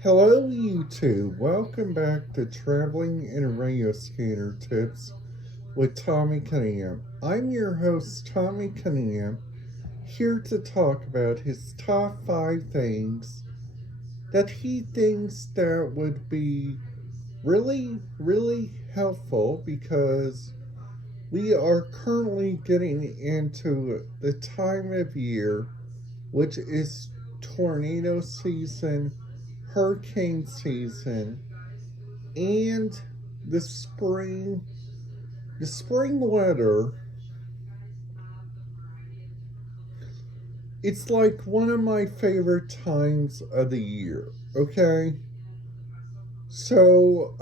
Hello, YouTube. Welcome back to Traveling and Radio Scanner Tips with Tommy Cunningham. I'm your host, Tommy Cunningham, here to talk about his top 5 things that he thinks that would be really helpful because we are currently getting into the time of year which is tornado season, hurricane season, and the spring the spring weather. It's like one of my favorite times of the year. Okay? So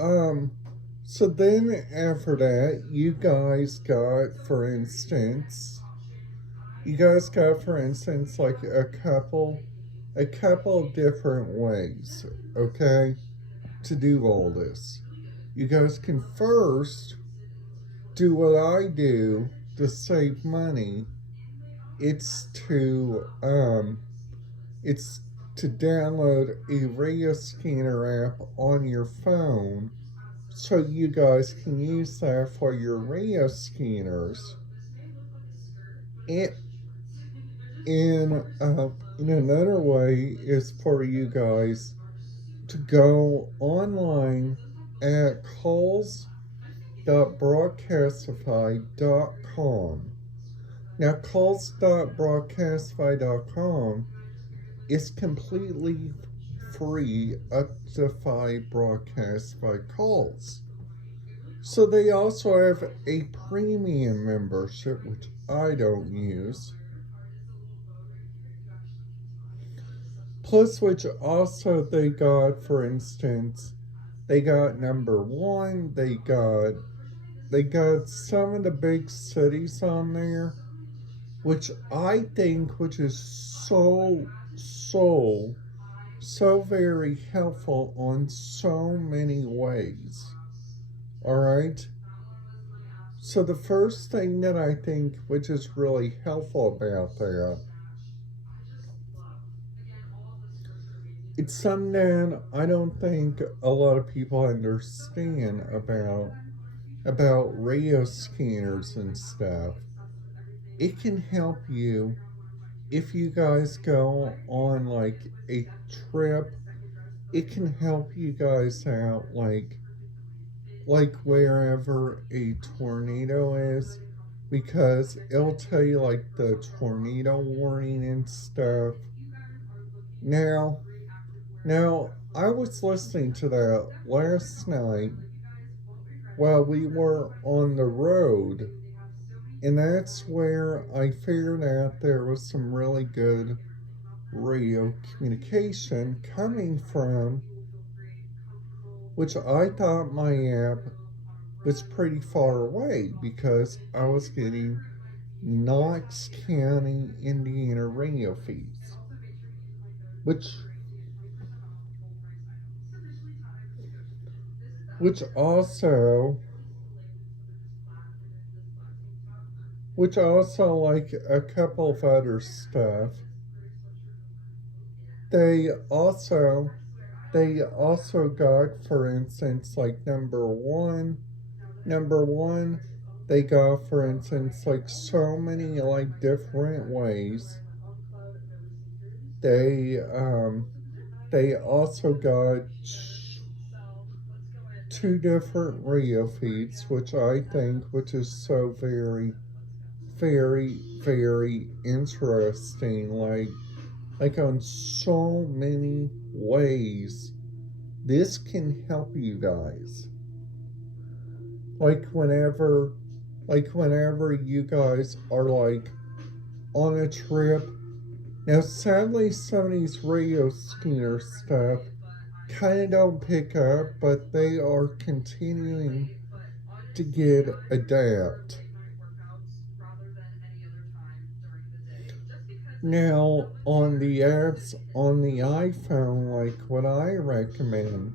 so then after that you guys got for instance like a couple of different ways, okay, to do all this. You guys can first do what I do to save money. It's to um it's to download a radio scanner app on your phone so you guys can use that for your radio scanners. And in another way is for you guys to go online at calls.broadcastify.com. Now, calls.broadcastify.com is completely free up to 5 Broadcastify calls. So they also have a premium membership, which I don't use. Plus, which also they got, for instance, they got number one, they got some of the big cities on there, which I think which is so very helpful on so many ways. Alright? So the first thing that I think which is really helpful about that, it's something that I don't think a lot of people understand about radio scanners and stuff. It can help you if you guys go on like a trip. It can help you guys out like wherever a tornado is, because it'll tell you like the tornado warning and stuff. Now, now I was listening to that last night while we were on the road, and that's where I figured out there was some really good radio communication coming from, which I thought my app was pretty far away because I was getting Knox County, Indiana radio feeds, which which also which also like a couple of other stuff. They also they also got, for instance, like number one, they got, for instance, like so many like different ways. They they also got two different radio feeds, which I think which is so very interesting. Like on so many ways, this can help you guys. Like whenever, like whenever you guys are like on a trip. Now, sadly, some of these radio scanner stuff kind of don't pick up, but they are continuing to get adapt. Now, on the apps on the iPhone, like what I recommend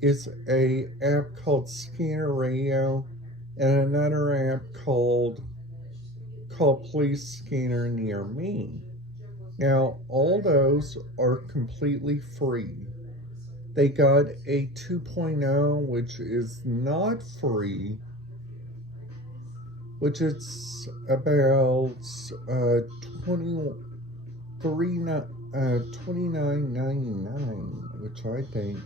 is a app called Scanner Radio and another app called Police Scanner Near Me. Now, all those are completely free. They got a 2.0, which is not free, which is about 23 $29.99, which I think,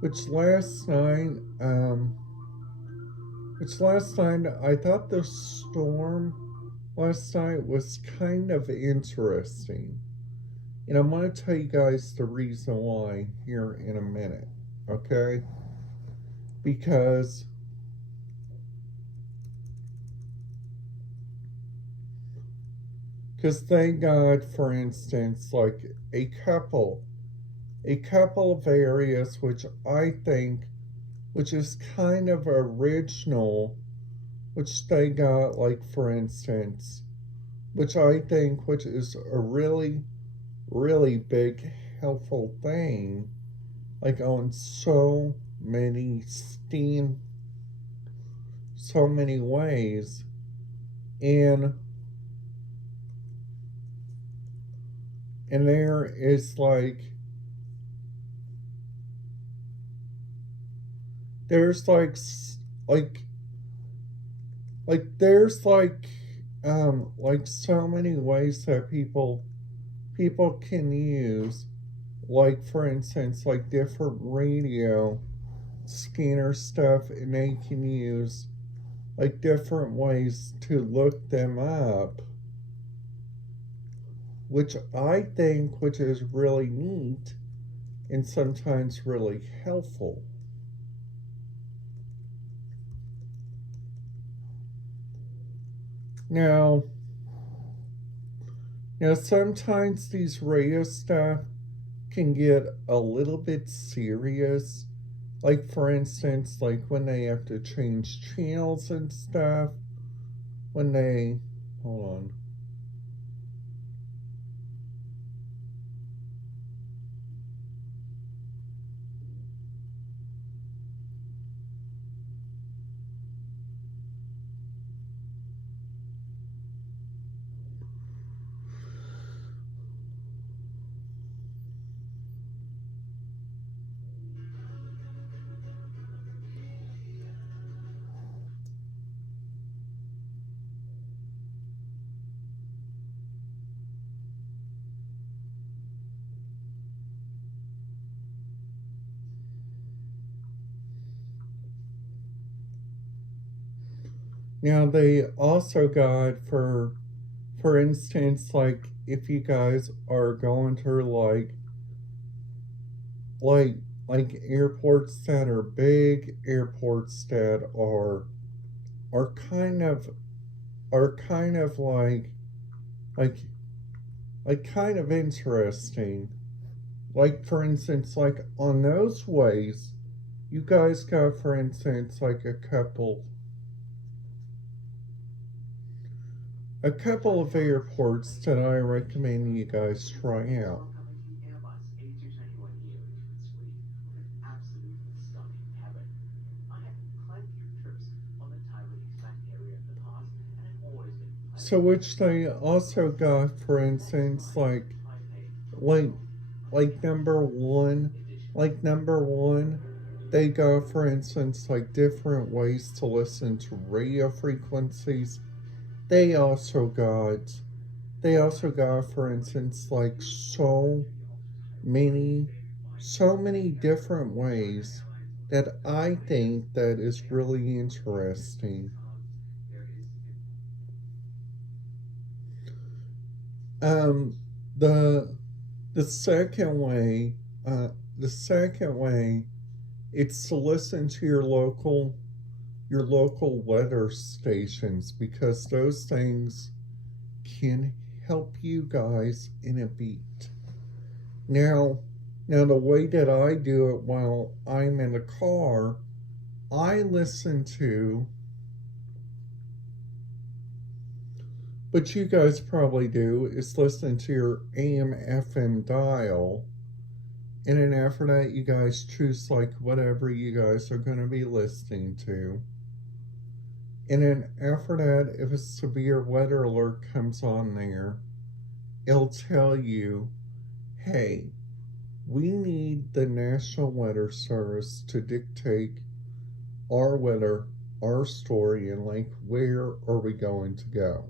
which last night I thought the storm last night was kind of interesting. And I'm going to tell you guys the reason why here in a minute, okay? Because they got, for instance, like a couple of areas which I think, which is kind of original, which they got, like, for instance, which I think, which is a really, really big, helpful thing, like on so many ways. And there is there's so many ways that people can use, like, for instance, like different radio scanner stuff, and they can use like different ways to look them up, which I think, which is really neat and sometimes really helpful. Now sometimes these radio stuff can get a little bit serious. Like, for instance, like when they have to change channels and stuff. Hold on. Now they also got, for instance, like if you guys are going to like airports that are big, airports that are kind of like kind of interesting. Like, for instance, like on those ways, you guys got, for instance, like a couple of airports that I recommend you guys try out. So, which they also got, for instance, like number one, they got, for instance, like different ways to listen to radio frequencies. They also got, for instance, like so many different ways that I think that is really interesting. Um, the the second way, it's to listen to your local weather stations, because those things can help you guys in a beat. Now the way that I do it while I'm in the car, I listen to, but you guys probably do, is listen to your AM FM dial. And then after that, you guys choose like whatever you guys are going to be listening to. And then after that, if a severe weather alert comes on there, it'll tell you, hey, we need the National Weather Service to dictate our weather, our story, and like where are we going to go.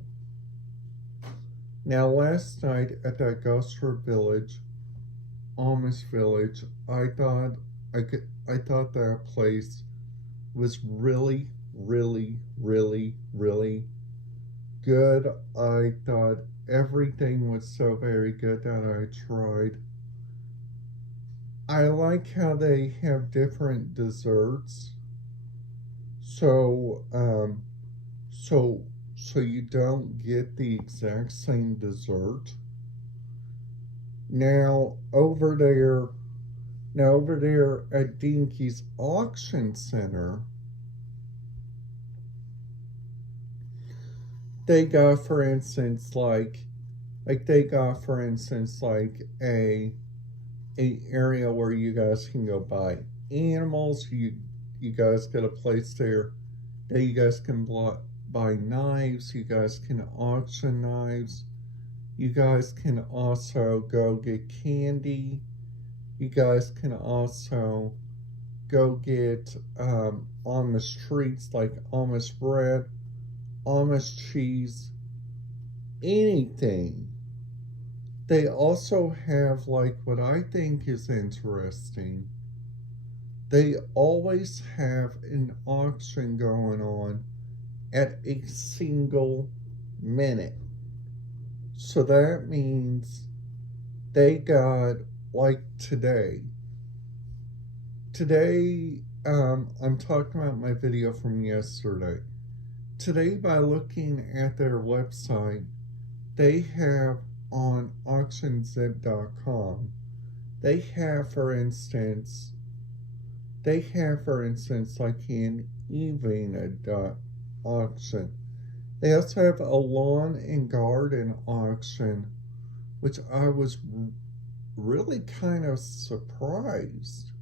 Now, last night at that Gosford Village, Amish Village, I thought that place was really, really, really, really good. I thought everything was so very good that I tried. I like how they have different desserts. So, so you don't get the exact same dessert. Now over there at Dinkys Auction Center, they got, for instance, like a area where you guys can go buy animals. You guys get a place there that you guys can buy knives. You guys can auction knives. You guys can also go get candy. You guys can also go get Amish treats like Amish bread, Amish cheese, anything. They also have, like, what I think is interesting. They always have an auction going on at a single minute. So that means they got, like, today. I'm talking about my video from yesterday. Today, by looking at their website, they have on auctionzip.com, they have, for instance, like an evening auction. They also have a lawn and garden auction, which I was really kind of surprised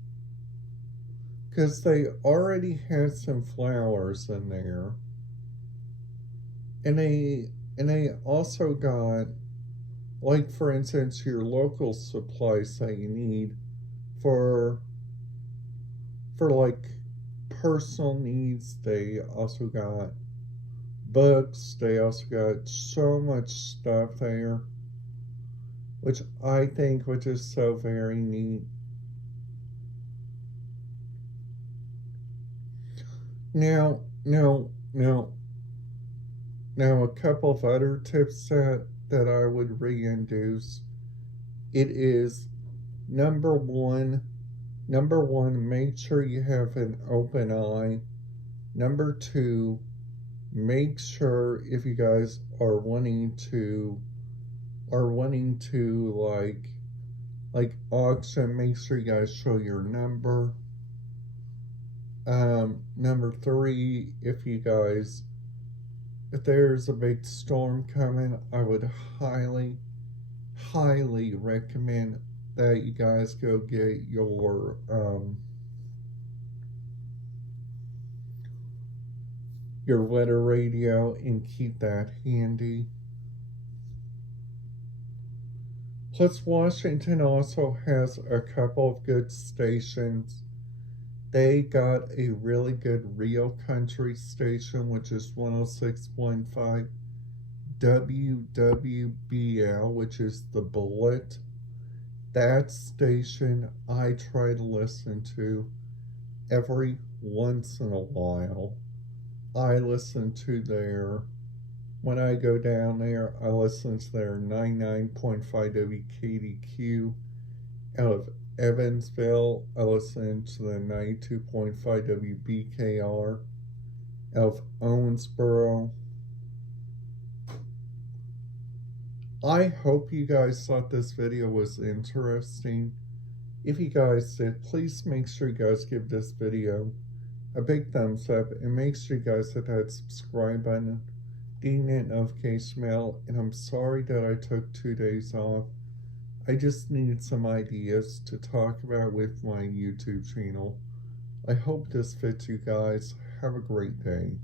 because they already had some flowers in there, and they also got, like, for instance, your local supplies that you need for like personal needs. They also got books. They also got so much stuff there, which I think which is so very neat. Now, now, now, now, a couple of other tips that I would reintroduce. It is number one, make sure you have an open eye. Number two, make sure if you guys are wanting to like auction, make sure you guys show your number. Number three, if there's a big storm coming, I would highly recommend that you guys go get your weather radio and keep that handy. Plus, Washington also has a couple of good stations. They got a really good real country station, which is 106.5 WWBL, which is the Bullet. That station I try to listen to every once in a while. I listen to when I go down there, I listen to their 99.5 WKDQ out of Evansville. I listen to the 92.5 WBKR out of Owensboro. I hope you guys thought this video was interesting. If you guys did, please make sure you guys give this video a big thumbs up and make sure you guys hit that subscribe button, ding that notification bell. And I'm sorry that I took 2 days off. I just needed some ideas to talk about with my YouTube channel. I hope this fits you guys. Have a great day.